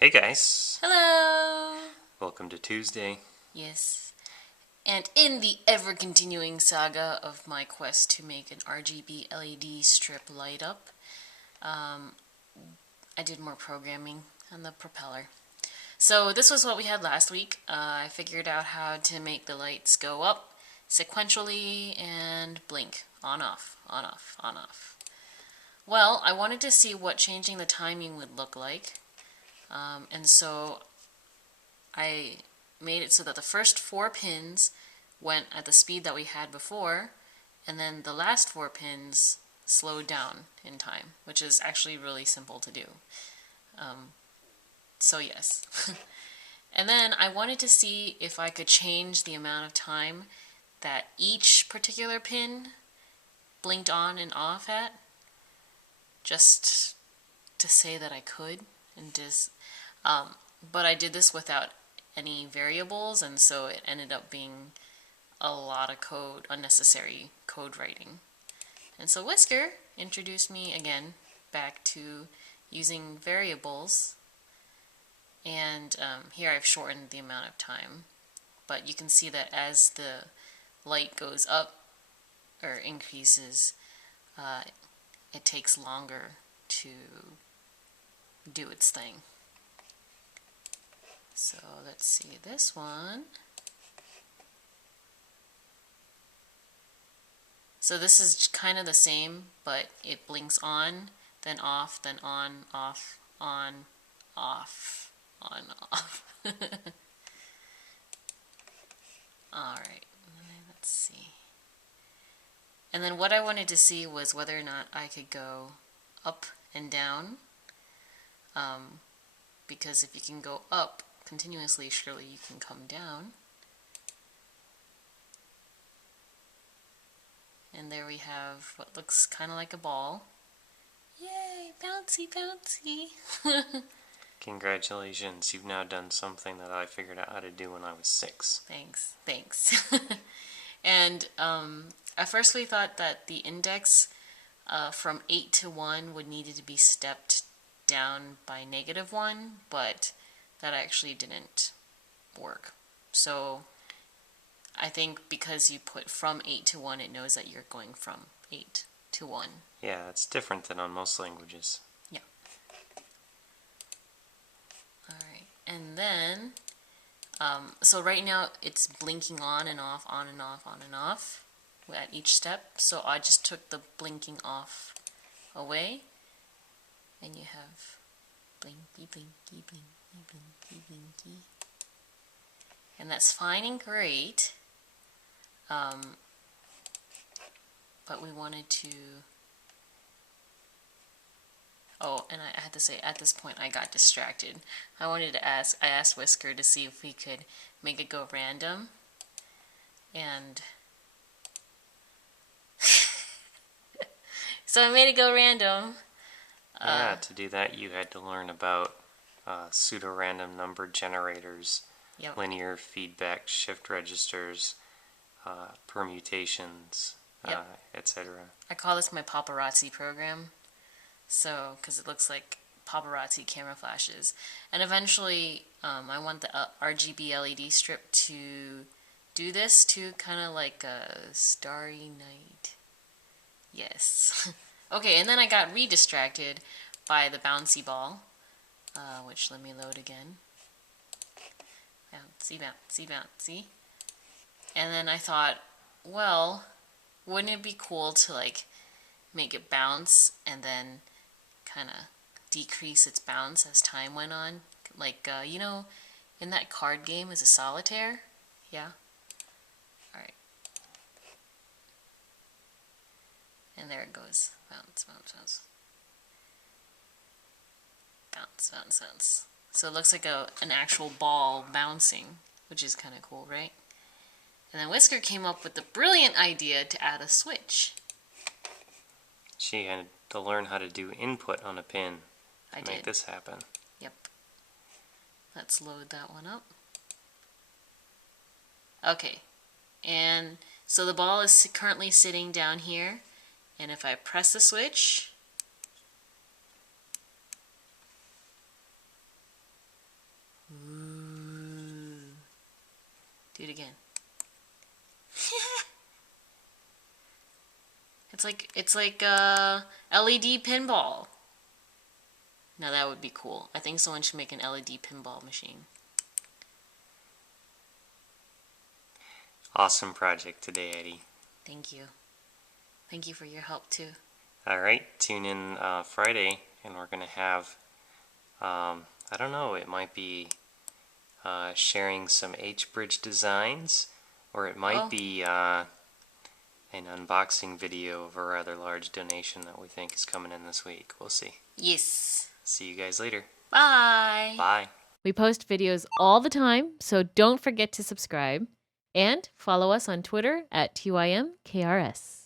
Hey guys, Hello! welcome to Tuesday. Yes. And in the ever-continuing saga of my quest to make an RGB LED strip light up, I did more programming on the propeller. So this was what we had last week. I figured out how to make the lights go up sequentially and blink. On, off, on, off, on, off. Well, I wanted to see what changing the timing would look like. And so I made it so that the first 4 pins went at the speed that we had before, and then the last 4 pins slowed down in time, which is actually really simple to do. So yes. And then I wanted to see if I could change the amount of time that each particular pin blinked on and off at, just to say that I could, and just, but I did this without any variables, and so it ended up being a lot of code, unnecessary code writing. And so Whisker introduced me again back to using variables, and here I've shortened the amount of time, but you can see that as the light goes up or increases, it takes longer to do its thing. So let's see this one. So this is kind of the same, but it blinks on, then off, then on, off, on, off, on, off. Alright, let's see. And then what I wanted to see was whether or not I could go up and down, because if you can go up continuously, surely you can come down. And there we have what looks kind of like a ball. Yay, bouncy, bouncy. Congratulations, you've now done something that I figured out how to do when I was 6. Thanks. And at first we thought that the index from 8 to 1 would need to be stepped down by -1, but that actually didn't work. So I think because you put from 8 to 1, it knows that you're going from 8 to 1. Yeah, it's different than on most languages. Yeah. Alright, and then, so right now it's blinking on and off, on and off, on and off at each step. So I just took the blinking off away, and you have blinky, blinky, blinky, blinky, blinky. And that's fine and great. But we wanted to... Oh, and I had to say, at this point I got distracted. I asked Whisker to see if we could make it go random. And... so I made it go random. Yeah, to do that you had to learn about pseudo-random number generators, Yep. linear feedback shift registers, permutations, Yep. etc. I call this my paparazzi program. So, because it looks like paparazzi camera flashes. And eventually, I want the RGB LED strip to do this too, kind of like a starry night. Yes. Okay, and then I got re-distracted by the bouncy ball, which let me load again. Bouncy, bouncy, bouncy. And then I thought, well, wouldn't it be cool to like make it bounce and then kind of decrease its bounce as time went on? Like, you know, in that card game, is a solitaire? Yeah? Alright. And there it goes. Bounce, bounce, bounce. Bounce, bounce, bounce. So it looks like an actual ball bouncing, which is kind of cool, right? And then Whisker came up with the brilliant idea to add a switch. She had to learn how to do input on a pin to make did. this happen. Yep. Let's load that one up. Okay. And so the ball is currently sitting down here. And if I press the switch, Do it again. It's like a LED pinball. Now that would be cool. I think someone should make an LED pinball machine. Awesome project today, Eddie. Thank you. Thank you for your help too. All right, tune in Friday, and we're gonna have I don't know. It might be sharing some H-bridge designs, or it might be an unboxing video of a rather large donation that we think is coming in this week. We'll see. Yes. See you guys later. Bye. Bye. We post videos all the time, so don't forget to subscribe. And follow us on Twitter at TYMKRS.